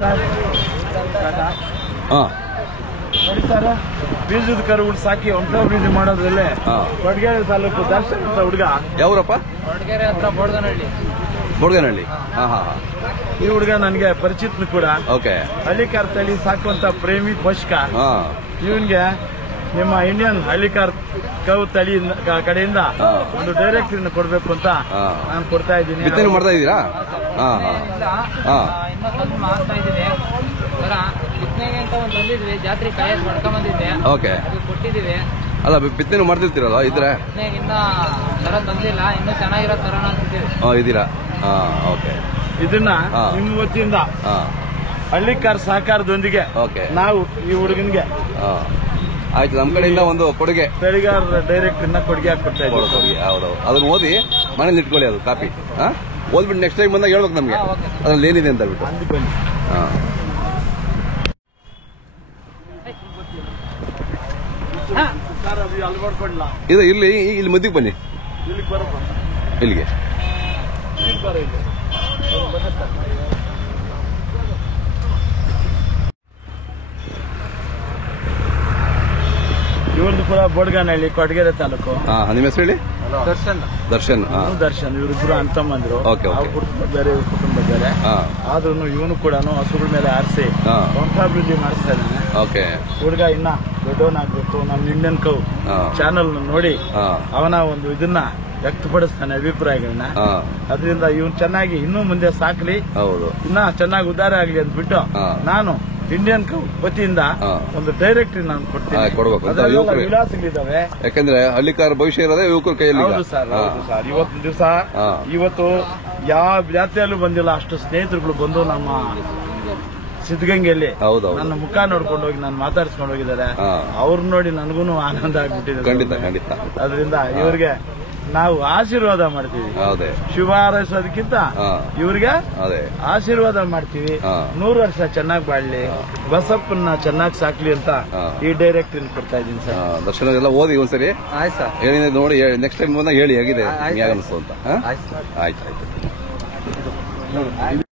ನೋಡಿ ಸರ್, ಬೀಜದ ಕರುಗಳು ಸಾಕಿ ಒಂಟ ಬೀಜ ಮಾಡೋದ್ರಲ್ಲೇ ಕೊಡಗೇರಿ ತಾಲೂಕು ದರ್ಶನ್ ಅಂತ ಹುಡುಗ. ಯಾವ್ರಪ್ಪ? ಕೊಡಗೇರಿ ಹತ್ರ ಬೋಡ್ಗನಹಳ್ಳಿ. ಈ ಹುಡುಗ ನನಗೆ ಪರಿಚಿತನು ಕೂಡ. ಓಕೆ. ಹಳ್ಳಿಕಾರ್ ತಳಿ ಸಾಕುವಂತ ಪ್ರೇಮಿ ಪೋಷಕ. ಇವನ್ಗೆ ನಿಮ್ಮ ಇಂಡಿಯನ್ ಹಳ್ಳಿಕಾರ್ ಕೌ ತಳಿ ಕಡೆಯಿಂದ ಒಂದು ಡೈರೆಕ್ಟ್ ಕೊಡ್ಬೇಕು ಅಂತ ನಾನು ಕೊಡ್ತಾ ಇದ್ದೀನಿ. ಬಿತ್ತನೆ ಮಾಡ್ತಾ ಇದ್ದೀರಾ? ಇನ್ನೊಂದು ಮಾಡ್ತಾ ಇದ್ದೀನಿ. ಬಿತ್ತನೆಗೆ ಅಂತ ಒಂದು ಬಂದಿದ್ವಿ, ಜಾತ್ರೆ ಕಾಯಕ್ ಮಾಡ್ಕೊಂಡ್ ಬಂದಿದ್ದೆ. ಓಕೆ. ಅದು ಕೊಟ್ಟಿದೀವಿ. ಅಲ್ಲ, ಬಿತ್ತನೆ ಮಾಡ್ತಿರ್ತೀರಲ್ಲ ಇದ್ರೆ? ಇನ್ನ ತರ ಬಂದಿಲ್ಲ, ಇನ್ನೂ ಚೆನ್ನಾಗಿರೋ ತರ ಅಂತಿದ್ದೀವಿ. ಇದೀರಾ? ಓಕೆ. ಇದನ್ನ ನಿಮ್ಮ ವತಿಯಿಂದ ಹಳ್ಳಿಕಾರ್ ಸಹಕಾರದೊಂದಿಗೆ ನಾವು ಈ ಹುಡುಗನಿಗೆ ಆಯ್ತು, ನಮ್ ಕಡೆಯಿಂದ ಒಂದು ಕೊಡುಗೆ, ಬೆಳಿಗಾರ ಡೈರೆಕ್ಟ್ ಕೊಡುಗೆ ಹಾಕೊಡ್ತಾ ಇದ್ದೀವಿ. ಹೌದು, ಅದನ್ನ ಓದಿ ಮನೇಲಿ ಇಟ್ಕೊಳ್ಳಿ, ಅದು ಕಾಪಿ. ಓದ್ಬಿಟ್ಟು ನೆಕ್ಸ್ಟ್ ಟೈಮ್ ಬಂದಾಗ ಹೇಳ್ಬೇಕು ನಮ್ಗೆ ಅದ್ರಲ್ಲಿ ಏನಿದೆ ಅಂತ ಬಿಟ್ಟು. ಇದು ಇಲ್ಲಿ ಮದ್ದಿಗೆ ಬನ್ನಿ, ಇಲ್ಲಿಗೆ. ಇವ್ರದ್ದು ಕೂಡ ಬೋಡ್ಗನಹಳ್ಳಿ, ಕೊಡಗೇರಿ ತಾಲೂಕು. ನಿಮ್ಮ ಹೆಸರು ಹೇಳಿ? ದರ್ಶನ್. ಇವರಿಬ್ರು ಅಂತಮ್ಮಂದ್ರು. ಬೇರೆ ಕುಟುಂಬ ಬೇರೆ ಆದ್ರೂ ಇವನು ಕೂಡ ಹಸುಗಳ ಮೇಲೆ ಆರಿಸಿ ವಂಶಾಭಿವೃದ್ಧಿ ಮಾಡಿಸ್ತಾ ಇದ್ದಾನೆ. ಹುಡುಗ ಇನ್ನ ದೊಡ್ಡವನಾಗ್ಬೇಕು. ನಮ್ಮ ಇಂಡಿಯನ್ ಕೌ ಚಾನಲ್ ನೋಡಿ ಅವನ ಒಂದು ಇದನ್ನ ವ್ಯಕ್ತಪಡಿಸ್ತಾನೆ, ಅಭಿಪ್ರಾಯಗಳನ್ನ. ಅದರಿಂದ ಇವನು ಚೆನ್ನಾಗಿ ಇನ್ನೂ ಮುಂದೆ ಸಾಕ್ಲಿ, ಇನ್ನ ಚೆನ್ನಾಗಿ ಉದ್ಧಾರ ಆಗ್ಲಿ ಅಂದ್ಬಿಟ್ಟು ನಾನು ಇಂಡಿಯನ್ ಕೌ ವತಿಯಿಂದ ಒಂದು ಡೈರೆಕ್ಟ್ ನಾನು ಕೊಡ್ತೀನಿ. ವಿಳಾಸಗಳಿದ್ದಾವೆ. ಯಾಕಂದ್ರೆ ಹಳ್ಳಿಕಾರ ಭವಿಷ್ಯ ಇರೋದೇ ಯುವಕರ ಕೈಯಲ್ಲಿ. ಹೌದು ಸರ್. ಇವತ್ತು ದಿವಸ ಇವತ್ತು ಯಾವ ಜಾತಿಯಲ್ಲೂ ಬಂದಿಲ್ಲ ಅಷ್ಟು ಸ್ನೇಹಿತರುಗಳು ಬಂದು ನಮ್ಮ ಸಿದ್ಧಗಂಗೆಯಲ್ಲಿ ನನ್ನ ಮುಖ ನೋಡ್ಕೊಂಡು ಹೋಗಿ ನಾನು ಮಾತಾಡಿಸ್ಕೊಂಡು ಹೋಗಿದ್ದಾರೆ. ಅವ್ರನ್ನ ನೋಡಿ ನನಗೂ ಆನಂದ ಆಗ್ಬಿಟ್ಟಿದೆ. ಖಂಡಿತ. ಅದರಿಂದ ಇವ್ರಿಗೆ ನಾವು ಆಶೀರ್ವಾದ ಮಾಡ್ತೀವಿ. ಶುಭ ಹಾರೈಸೋದಕ್ಕಿಂತ ಇವ್ರಿಗೆ ಆಶೀರ್ವಾದ ಮಾಡ್ತೀವಿ. 100 ವರ್ಷ ಚೆನ್ನಾಗಿ ಬಾಳ್ಲಿ, ಬಸಪ್ಪನ್ನ ಚೆನ್ನಾಗಿ ಸಾಕ್ಲಿ ಅಂತ ಈ ಡೈರೆಕ್ಟ್ ಕೊಡ್ತಾ ಇದ್ದೀನಿ ಸರ್. ದರ್ಶನ ಎಲ್ಲ ಓದಿ ಒಂದ್ಸರಿ ಏನಿದೆ ನೋಡಿ, ನೆಕ್ಸ್ಟ್ ಟೈಮ್ ಬಂದಾಗ ಹೇಳಿ ಹೇಗಿದೆ, ಅನಿಸ್ತು ಅಂತ. ಆಯ್ತು.